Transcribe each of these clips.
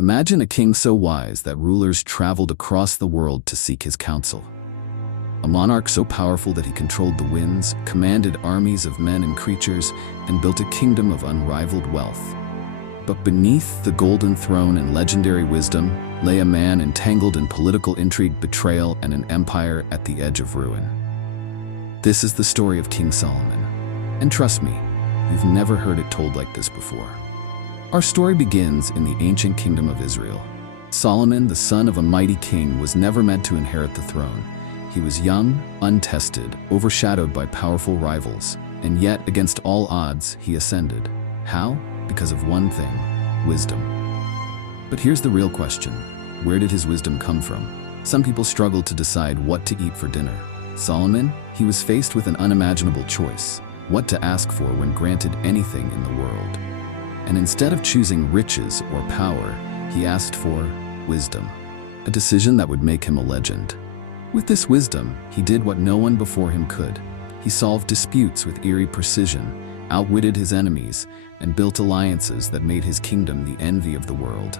Imagine a king so wise that rulers traveled across the world to seek his counsel. A monarch so powerful that he controlled the winds, commanded armies of men and creatures, and built a kingdom of unrivaled wealth. But beneath the golden throne and legendary wisdom lay a man entangled in political intrigue, betrayal, and an empire at the edge of ruin. This is the story of King Solomon. And trust me, you've never heard it told like this before. Our story begins in the ancient kingdom of Israel. Solomon, the son of a mighty king, was never meant to inherit the throne. He was young, untested, overshadowed by powerful rivals, and yet, against all odds, he ascended. How? Because of one thing: wisdom. But here's the real question: where did his wisdom come from? Some people struggle to decide what to eat for dinner. Solomon, he was faced with an unimaginable choice: what to ask for when granted anything in the world. And instead of choosing riches or power, he asked for wisdom, a decision that would make him a legend. With this wisdom, he did what no one before him could. He solved disputes with eerie precision, outwitted his enemies, and built alliances that made his kingdom the envy of the world.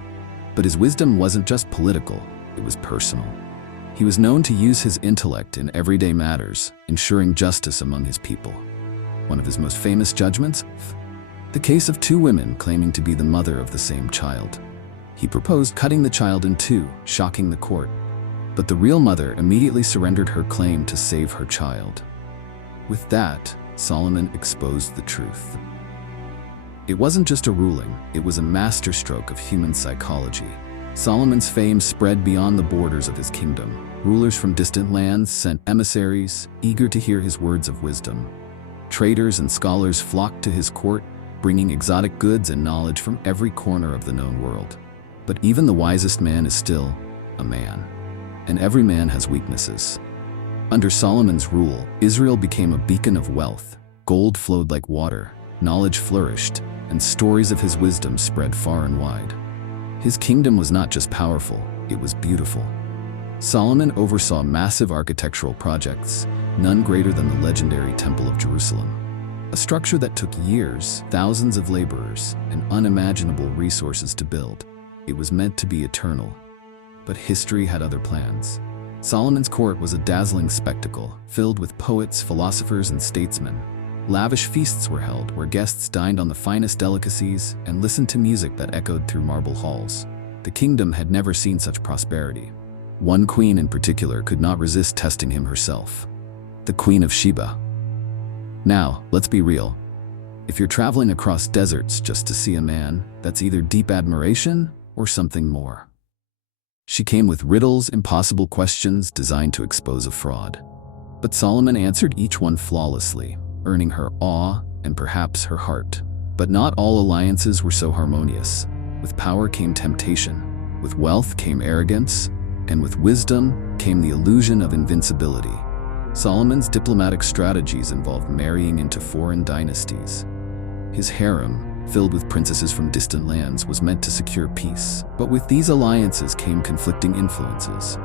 But his wisdom wasn't just political, it was personal. He was known to use his intellect in everyday matters, ensuring justice among his people. One of his most famous judgments? The case of two women claiming to be the mother of the same child. He proposed cutting the child in two, shocking the court. But the real mother immediately surrendered her claim to save her child. With that, Solomon exposed the truth. It wasn't just a ruling, it was a masterstroke of human psychology. Solomon's fame spread beyond the borders of his kingdom. Rulers from distant lands sent emissaries, eager to hear his words of wisdom. Traders and scholars flocked to his court, bringing exotic goods and knowledge from every corner of the known world. But even the wisest man is still a man, and every man has weaknesses. Under Solomon's rule, Israel became a beacon of wealth. Gold flowed like water, knowledge flourished, and stories of his wisdom spread far and wide. His kingdom was not just powerful, it was beautiful. Solomon oversaw massive architectural projects, none greater than the legendary Temple of Jerusalem. A structure that took years, thousands of laborers, and unimaginable resources to build. It was meant to be eternal. But history had other plans. Solomon's court was a dazzling spectacle, filled with poets, philosophers, and statesmen. Lavish feasts were held, where guests dined on the finest delicacies and listened to music that echoed through marble halls. The kingdom had never seen such prosperity. One queen in particular could not resist testing him herself: the Queen of Sheba. Now, let's be real. If you're traveling across deserts just to see a man, that's either deep admiration or something more. She came with riddles, impossible questions designed to expose a fraud. But Solomon answered each one flawlessly, earning her awe and perhaps her heart. But not all alliances were so harmonious. With power came temptation, with wealth came arrogance, and with wisdom came the illusion of invincibility. Solomon's diplomatic strategies involved marrying into foreign dynasties. His harem, filled with princesses from distant lands, was meant to secure peace. But with these alliances came conflicting influences.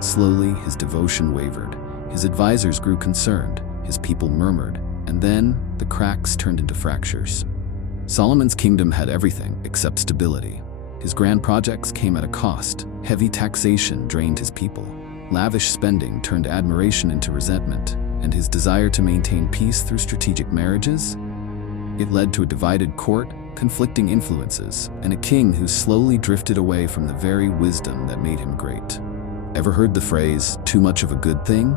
Slowly, his devotion wavered. His advisors grew concerned, his people murmured, and then the cracks turned into fractures. Solomon's kingdom had everything except stability. His grand projects came at a cost. Heavy taxation drained his people. Lavish spending turned admiration into resentment, and his desire to maintain peace through strategic marriages? It led to a divided court, conflicting influences, and a king who slowly drifted away from the very wisdom that made him great. Ever heard the phrase, "too much of a good thing"?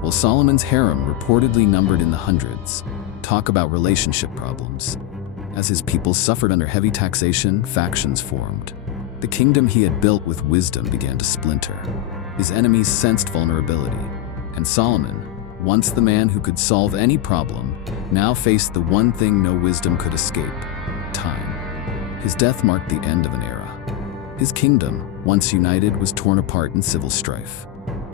Well, Solomon's harem reportedly numbered in the hundreds. Talk about relationship problems. As his people suffered under heavy taxation, factions formed. The kingdom he had built with wisdom began to splinter. His enemies sensed vulnerability, and Solomon, once the man who could solve any problem, now faced the one thing no wisdom could escape: time. His death marked the end of an era. His kingdom, once united, was torn apart in civil strife.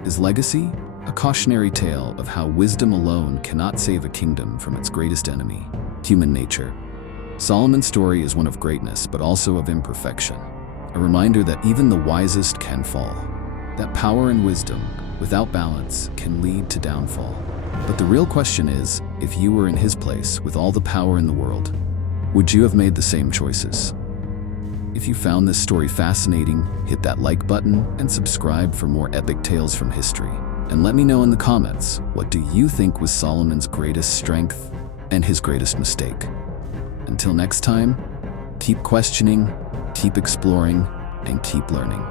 His legacy? A cautionary tale of how wisdom alone cannot save a kingdom from its greatest enemy: human nature. Solomon's story is one of greatness, but also of imperfection. A reminder that even the wisest can fall. That power and wisdom, without balance, can lead to downfall. But the real question is, if you were in his place with all the power in the world, would you have made the same choices? If you found this story fascinating, hit that like button and subscribe for more epic tales from history. And let me know in the comments, what do you think was Solomon's greatest strength and his greatest mistake? Until next time, keep questioning, keep exploring, and keep learning.